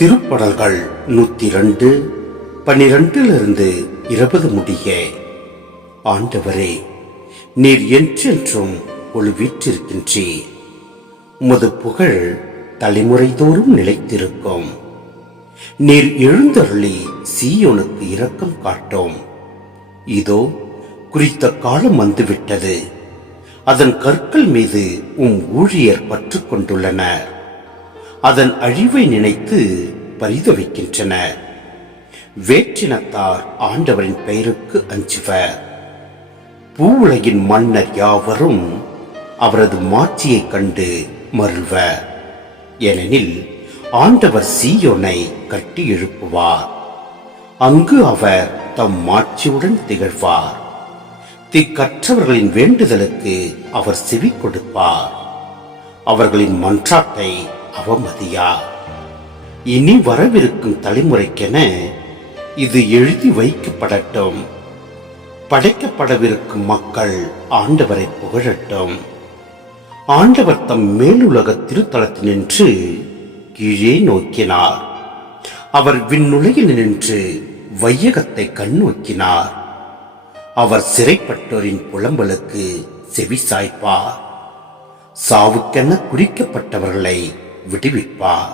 திருப்படல்கள் 102 12-20 முடிய. ஆண்டவரே, நீர் என்றென்றும் ஒளிவீற்றிருக்கின்றீர். உமது புகழ் தலைமுறைதோறும் நிலைத்திருக்கும். நீர் எழுந்தருளி சீயோனுக்கு இரக்கம் காட்டும். இதோ குறித்த காலம் வந்துவிட்டது. அதன் கற்கள் மீது ஊழியர் பற்று கொண்டுள்ளனர். அதன் அழிவை நினைத்து பரிதவிக்கின்றனர். வேற்றினத்தார் ஆண்டவரின் பெயருக்கு அஞ்சுவர். பூவுலகின் மன்னர் யாவரும் அவரது மாட்சியைக் கண்டு மருள்வர். ஏனெனில் ஆண்டவர் சீயோனை கட்டி எழுப்புவார். அங்கு அவர் தம் மாட்சியுடன் திகழ்வார். திக்கற்றவர்களின் வேண்டுதலுக்கு அவர் செவி கொடுப்பார். அவர்களின் மன்றாட்டை அவமதியார். இனி வரவிருக்கும் தலைமுறைக்கென இது எழுதி வைக்கப்படட்டும். படைக்கப்படவிருக்கும் மக்கள் ஆண்டவரை புகழட்டும். ஆண்டவர் தம் மேலுலக திருத்தலத்தினின்று கீழே நோக்கினார். அவர் விண்ணுலகில் நின்று வையகத்தை கண்ணோக்கினார். அவர் சிறைப்பட்டோரின் புலம்பலுக்கு செவி சாய்ப்பார். சாவுக்கென குறிக்கப்பட்டவர்களை விடுவிப்பார்.